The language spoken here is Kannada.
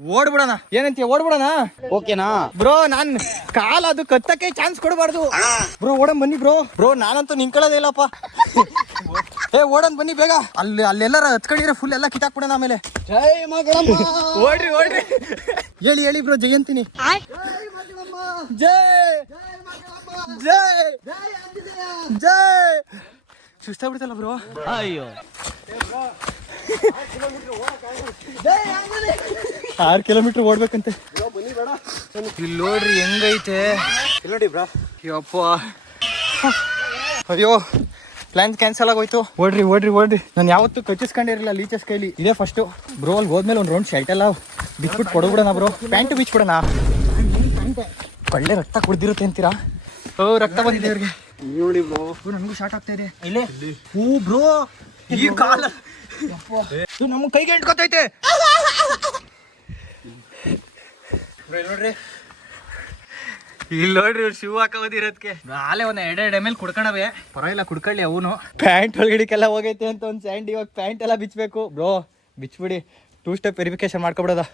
ಓಡ್ಬಿಡೋಣ ಏನಂತೀಯ? ಓಡ್ಬಿಡೋಣ ಓಕೆನಾ ಬ್ರೋ? ನಾನ್ ಕಾಲ ಅದು ಕತ್ತಕ್ಕೆ ಚಾನ್ಸ್ ಕೊಡಬಾರ್ದು ಬ್ರೋ. ಓಡನ್ ಬನ್ನಿ ಬ್ರೋ. ಬ್ರೋ ನಾನಂತೂ ನಿಂಕೊಳ್ಳೋದೇ ಇಲ್ಲಪ್ಪ. ಓಡನ್ ಬನ್ನಿ ಬೇಗ. ಅಲ್ಲೆಲ್ಲಾರ ಹತ್ಕೊಂಡಿದ್ರೆ ಫುಲ್ ಎಲ್ಲ ಕಿತ್ತಾಕ್ಬಿಡೋಣ ಆಮೇಲೆ. ಜೈ ಮಗಳಮ್ಮ. ಓಡ್ರಿ ಹೇಳಿ ಬ್ರೋ ಜಯಂತಿನಿ. ಜೈ ಜೈ ಜೈ. ಸುಸ್ತಾಗ್ಬಿಡ್ತಲ್ಲ ಬ್ರೋ. ಅಯ್ಯೋ 6 ಕಿಲೋಮೀಟರ್ ಓಡ್ಬೇಕಂತೆ. ಇಲ್ಲಿ ನೋಡ್ರಿ ಹೆಂಗೈತೆ ನೋಡಿ ಬ್ರಾ. ಯಪ್ಪ ಅಯ್ಯೋ ಪ್ಲಾನ್ ಕ್ಯಾನ್ಸಲ್ ಆಗೋಯ್ತು. ಓಡ್ರಿ ನಾನು ಯಾವತ್ತೂ ಕಚ್ಚಿಸ್ಕೊಂಡಿರಲಿಲ್ಲ ಲೀಚಸ್ ಕೈಲಿ, ಇದೇ ಫಸ್ಟು. ಬ್ರೋ ಅಲ್ಲಿ ಹೋದ್ಮೇಲೆ ಒಂದು ರೌಂಡ್ ಶರ್ಟ್ ಎಲ್ಲ ಬಿಚ್ಬಿಟ್ಟು ಕೊಡೋಬಿಡೋಣ ಬ್ರೋ. ಪ್ಯಾಂಟು ಬಿಚ್ಬಿಡೋಣ. ಒಳ್ಳೆ ರಕ್ತ ಕುಡ್ದಿರುತ್ತೆ ಅಂತೀರಾ? ರಕ್ತ ಬಂದಿದೆ ಅವ್ರಿಗೆ. ನೋಡಿ ಬ್ರೋ, ನನಗೂ ಶಾರ್ಟ್ ಆಗ್ತಾ ಇದೆ ಇಲ್ಲೇ. ಬ್ರೋ ಈ ಕಾಲ ನಮ್ಮ ಕೈಗೆ ಎಂಟ್ಕೊತೈತೆ. ನೋಡ್ರಿ ಇಲ್ಲಿ ನೋಡ್ರಿ ಇವ್ರು ಶೂ ಹಾಕೋದಿರೋದಕ್ಕೆ ನಾಳೆ ಒಂದು 2 ml ಕುಡ್ಕೊಳವೆ. ಪರವಾಗಿಲ್ಲ ಕುಡ್ಕೊಳ್ಳಿ. ಅವನು ಪ್ಯಾಂಟ್ ಒಳಗಡಿಕೆಲ್ಲ ಹೋಗೈತೆ ಅಂತ ಒಂದು ಸ್ಯಾಂಡ್. ಇವಾಗ ಪ್ಯಾಂಟ್ ಎಲ್ಲ ಬಿಚ್ಚಬೇಕು ಬ್ರೋ. ಬಿಚ್ಬಿಡಿ. 2 ಸ್ಟೆಪ್ ವೆರಿಫಿಕೇಶನ್ ಮಾಡ್ಕೊಬಿಡೋದ.